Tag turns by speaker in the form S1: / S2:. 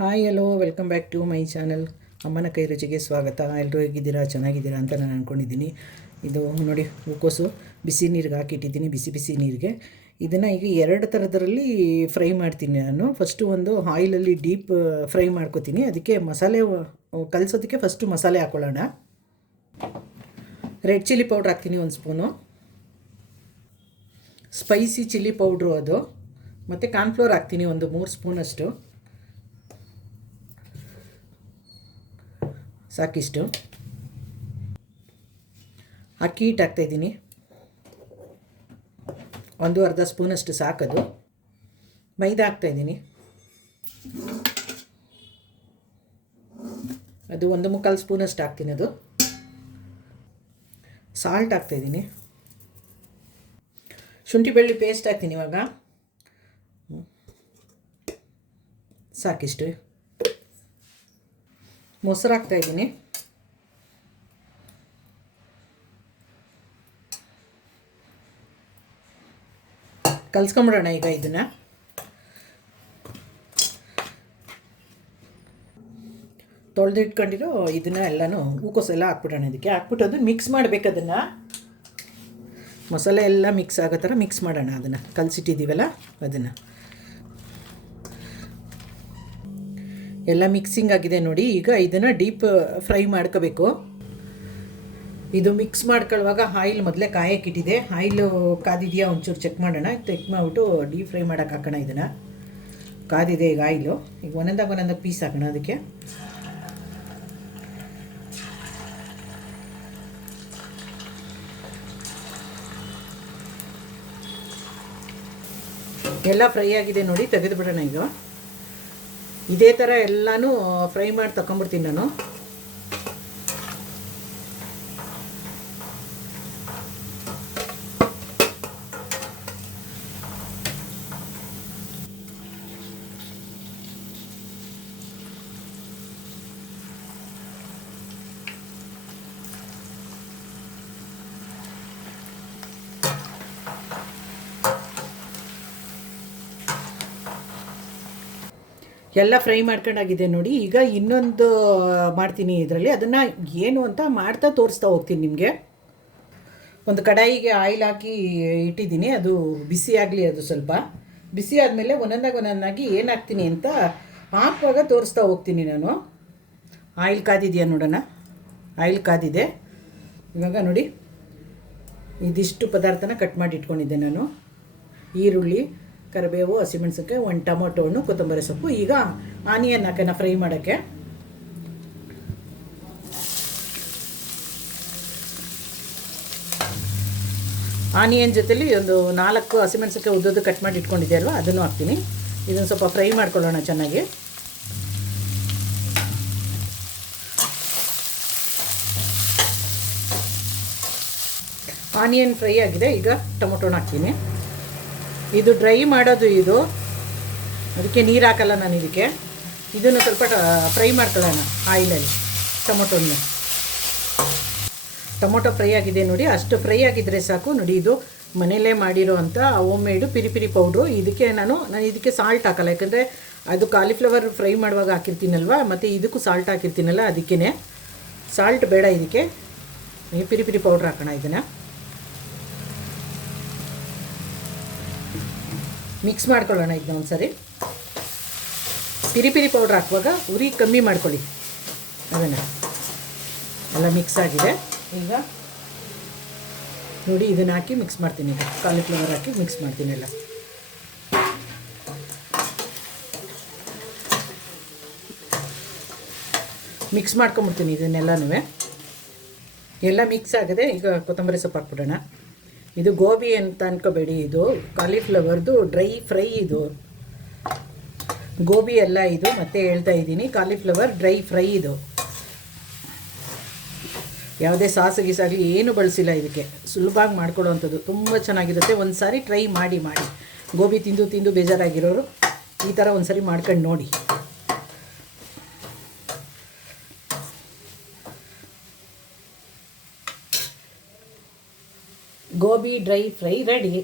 S1: Hi hello welcome back to my channel ಅಮ್ಮನ ಕೈ ರುಚಿಗೆ ಸ್ವಾಗತ. ಎಲ್ಲರೂ ಹೇಗಿದ್ದೀರಾ? ಚೆನ್ನಾಗಿದ್ದೀರಾ ಅಂತ ನಾನು ಅಂದ್ಕೊಂಡಿದ್ದೀನಿ ಇದು ನೋಡಿ ಹೂಕೋಸು ಬಿಸಿ ನೀರಿಗೆ ಹಾಕಿಟ್ಟಿದ್ದೀನಿ, ಬಿಸಿ ಬಿಸಿ ನೀರಿಗೆ. ಇದನ್ನು ಈಗ ಎರಡು ಥರದರಲ್ಲಿ ಫ್ರೈ ಮಾಡ್ತೀನಿ ನಾನು. ಫಸ್ಟು ಒಂದು ಆಯಿಲಲ್ಲಿ ಡೀಪ್ ಫ್ರೈ ಮಾಡ್ಕೊತೀನಿ. ಅದಕ್ಕೆ ಮಸಾಲೆ ಕಲಿಸೋದಕ್ಕೆ ಫಸ್ಟು ಮಸಾಲೆ ಹಾಕ್ಕೊಳ್ಳೋಣ ರೆಡ್ ಚಿಲ್ಲಿ ಪೌಡ್ರ್ ಹಾಕ್ತೀನಿ ಒಂದು ಸ್ಪೂನು ಸ್ಪೈಸಿ ಚಿಲ್ಲಿ ಪೌಡ್ರು ಅದು. ಮತ್ತು ಕಾರ್ನ್ಫ್ಲೋರ್ ಹಾಕ್ತೀನಿ ಒಂದು ಮೂರು ಸ್ಪೂನಷ್ಟು ಸಾಕಿಷ್ಟು. ಅಕ್ಕಿ ಹಿಟ್ಟು ಹಾಕ್ತಾಯಿದ್ದೀನಿ ಒಂದು ಅರ್ಧ ಸ್ಪೂನಷ್ಟು ಸಾಕದು. ಮೈದಾ ಹಾಕ್ತಾಯಿದ್ದೀನಿ ಅದು ಒಂದು ಮುಕ್ಕಾಲು ಸ್ಪೂನಷ್ಟು ಹಾಕ್ತೀನಿ ಅದು. ಸಾಲ್ಟ್ ಹಾಕ್ತಾಯಿದ್ದೀನಿ ಶುಂಠಿ ಬೆಳ್ಳಿ ಪೇಸ್ಟ್ ಹಾಕ್ತೀನಿ ಇವಾಗ. ಸಾಕಿಷ್ಟು. ಮೊಸರು ಹಾಕ್ತಾಯಿದ್ದೀನಿ ಕಲ್ಸ್ಕೊಂಬಿಡೋಣ ಈಗ ಇದನ್ನು. ತೊಳೆದಿಟ್ಕೊಂಡಿರೋ ಇದನ್ನು ಎಲ್ಲನೂ ಹೂಕೋಸೆಲ್ಲ ಹಾಕ್ಬಿಡೋಣ ಇದಕ್ಕೆ. ಹಾಕ್ಬಿಟ್ಟು ಅದನ್ನು ಮಿಕ್ಸ್ ಮಾಡಬೇಕು ಅದನ್ನು. ಮಸಾಲೆ ಎಲ್ಲ ಮಿಕ್ಸ್ ಆಗೋ ಥರ ಮಿಕ್ಸ್ ಮಾಡೋಣ ಅದನ್ನು. ಕಲಸಿಟ್ಟಿದ್ದೀವಲ್ಲ ಅದನ್ನು. ಎಲ್ಲ ಮಿಕ್ಸಿಂಗ್ ಆಗಿದೆ ನೋಡಿ. ಈಗ ಇದನ್ನು ಡೀಪ್ ಫ್ರೈ ಮಾಡ್ಕೋಬೇಕು. ಇದು ಮಿಕ್ಸ್ ಮಾಡ್ಕೊಳ್ಳುವಾಗ ಆಯಿಲ್ ಮೊದಲೇ ಕಾಯಕ್ಕಿಟ್ಟಿದೆ ಆಯಿಲು ಕಾದಿದೆಯಾ ಒಂಚೂರು ಚೆಕ್ ಮಾಡೋಣ. ಚೆಕ್ ಮಾಡಿಬಿಟ್ಟು ಡೀಪ್ ಫ್ರೈ ಮಾಡೋಕೆ ಹಾಕೋಣ ಇದನ್ನು. ಕಾದಿದೆ ಈಗ ಆಯಿಲು ಈಗ ಒಂದೊಂದಾಗ ಒಂದೊಂದಾಗ ಪೀಸ್ ಹಾಕೋಣ ಅದಕ್ಕೆ. ಎಲ್ಲ ಫ್ರೈ ಆಗಿದೆ ನೋಡಿ. ತೆಗೆದುಬಿಡೋಣ ಈಗ. ಇದೇ ಥರ ಎಲ್ಲನೂ ಫ್ರೈ ಮಾಡಿ ತಗೊಂಬಿಡ್ತೀನಿ ನಾನು. ಎಲ್ಲ ಫ್ರೈ ಮಾಡ್ಕೊಂಡಾಗಿದೆ ನೋಡಿ. ಈಗ ಇನ್ನೊಂದು ಮಾಡ್ತೀನಿ ಇದರಲ್ಲಿ. ಅದನ್ನು ಏನು ಅಂತ ಮಾಡ್ತಾ ತೋರಿಸ್ತಾ ಹೋಗ್ತೀನಿ ನಿಮಗೆ. ಒಂದು ಕಡಾಯಿಗೆ ಆಯಿಲ್ ಹಾಕಿ ಇಟ್ಟಿದ್ದೀನಿ. ಅದು ಬಿಸಿ ಆಗಲಿ, ಅದು ಸ್ವಲ್ಪ. ಬಿಸಿ ಆದಮೇಲೆ ಒಂದೊಂದಾಗಿ ಒಂದೊಂದಾಗಿ ಏನು ಹಾಕ್ತೀನಿ ಅಂತ ಹಾಕುವಾಗ ತೋರಿಸ್ತಾ ಹೋಗ್ತೀನಿ ನಾನು. ಆಯಿಲ್ ಕಾದಿದೆಯಾ ನೋಡೋಣ. ಆಯಿಲ್ ಕಾದಿದೆ. ಇವಾಗ ನೋಡಿ. ಇದಿಷ್ಟು ಪದಾರ್ಥನ ಕಟ್ ಮಾಡಿ ಇಟ್ಕೊಂಡಿದ್ದೆ ನಾನು. ಈರುಳ್ಳಿ ಕರಿಬೇವು ಹಸಿಮೆಣಸಿಗೆ ಒಂದು ಟೊಮೊಟೊ ಹಣ್ಣು, ಕೊತ್ತಂಬರಿ ಸೊಪ್ಪು, ಈಗ ಆನಿಯನ್ ಹಾಕೋಣ ಫ್ರೈ ಮಾಡೋಕ್ಕೆ. ಆನಿಯನ್ ಜೊತೆಲಿ ಒಂದು ನಾಲ್ಕು ಹಸಿಮೆಣಸಿಗೆ ಉದ್ದದ್ದು ಕಟ್ ಮಾಡಿ ಇಟ್ಕೊಂಡಿದ್ದೆ ಅಲ್ವಾ, ಅದನ್ನು ಹಾಕ್ತೀನಿ. ಇದನ್ನು ಸ್ವಲ್ಪ ಫ್ರೈ ಮಾಡ್ಕೊಳ್ಳೋಣ ಚೆನ್ನಾಗಿ. ಆನಿಯನ್ ಫ್ರೈ ಆಗಿದೆ, ಈಗ ಟೊಮೊಟೊನ ಹಾಕ್ತೀನಿ. ಇದು ಡ್ರೈ ಮಾಡೋದು ಇದು. ಅದಕ್ಕೆ ನೀರು ಹಾಕಲ್ಲ ನಾನು ಇದಕ್ಕೆ ಇದನ್ನು ಸ್ವಲ್ಪ ಫ್ರೈ ಮಾಡ್ಕೊಳ್ಳೋಣ ಆಯಿಲಲ್ಲಿ, ಟೊಮೊಟೊನ. ಟೊಮೊಟೊ ಫ್ರೈ ಆಗಿದೆ ನೋಡಿ. ಅಷ್ಟು ಫ್ರೈ ಆಗಿದ್ದರೆ ಸಾಕು. ನೋಡಿ, ಇದು ಮನೆಯಲ್ಲೇ ಮಾಡಿರೋ ಅಂಥ ಹೋಮ್ ಮೇಡು ಪಿರಿ ಪಿರಿ ಪೌಡ್ರು ಇದಕ್ಕೆ ನಾನು ನಾನು ಇದಕ್ಕೆ ಸಾಲ್ಟ್ ಹಾಕಲ್ಲ. ಯಾಕಂದರೆ ಅದು ಕಾಲಿಫ್ಲವರ್ ಫ್ರೈ ಮಾಡುವಾಗ ಹಾಕಿರ್ತೀನಲ್ವ? ಮತ್ತು ಇದಕ್ಕೂ ಸಾಲ್ಟ್ ಹಾಕಿರ್ತೀನಲ್ಲ ಅದಕ್ಕೇ ಸಾಲ್ಟ್ ಬೇಡ ಇದಕ್ಕೆ. ಪಿರಿ ಪಿರಿ ಪೌಡ್ರ್ ಹಾಕೋಣ ಇದನ್ನು. ಮಿಕ್ಸ್ ಮಾಡ್ಕೊಳ್ಳೋಣ ಇದನ್ನ ಒಂದು ಪಿರಿ ಪಿರಿ ಪೌಡ್ರ್ ಹಾಕುವಾಗ ಉರಿ ಕಮ್ಮಿ ಮಾಡ್ಕೊಳ್ಳಿ. ಅದನ್ನು. ಎಲ್ಲ ಮಿಕ್ಸ್ ಆಗಿದೆ. ಈಗ ನೋಡಿ ಇದನ್ನು ಹಾಕಿ ಮಿಕ್ಸ್ ಮಾಡ್ತೀನಿ ಈಗ. ಕಾಲಿಫ್ಲವರ್ ಹಾಕಿ ಮಿಕ್ಸ್ ಮಾಡ್ತೀನಿ ಎಲ್ಲ. ಮಿಕ್ಸ್ ಮಾಡ್ಕೊಂಬಿಡ್ತೀನಿ ಇದನ್ನೆಲ್ಲನೂ ಎಲ್ಲ ಮಿಕ್ಸ್ ಆಗಿದೆ. ಈಗ ಕೊತ್ತಂಬರಿ ಸೊಪ್ಪು ಹಾಕ್ಬಿಡೋಣ. ಇದು ಗೋಬಿ ಅಂತ ಅನ್ಕೋಬೇಡಿ, ಇದು ಕಾಲಿಫ್ಲವರ್ದು ಡ್ರೈ ಫ್ರೈ ಇದು. ಗೋಬಿ ಎಲ್ಲ ಇದು ಮತ್ತೆ ಹೇಳ್ತಾ ಇದ್ದೀನಿ ಕಾಲಿಫ್ಲವರ್ ಡ್ರೈ ಫ್ರೈ ಇದು. ಯಾವುದೇ ಸಾಸು ಗೀಸಾಗಲಿ ಏನು ಬಳಸಿಲ್ಲ ಇದಕ್ಕೆ. ಸುಲಭವಾಗಿ ಮಾಡ್ಕೊಳ್ಳೋವಂಥದ್ದು, ತುಂಬ ಚೆನ್ನಾಗಿರುತ್ತೆ. ಒಂದು ಸಾರಿ ಟ್ರೈ ಮಾಡಿ ಮಾಡಿ. ಗೋಬಿ ತಿಂದು ತಿಂದು ಬೇಜಾರಾಗಿರೋರು ಈ ಥರ ಒಂದು ಸಾರಿ ಮಾಡ್ಕೊಂಡು ನೋಡಿ. Gobi dry fry ready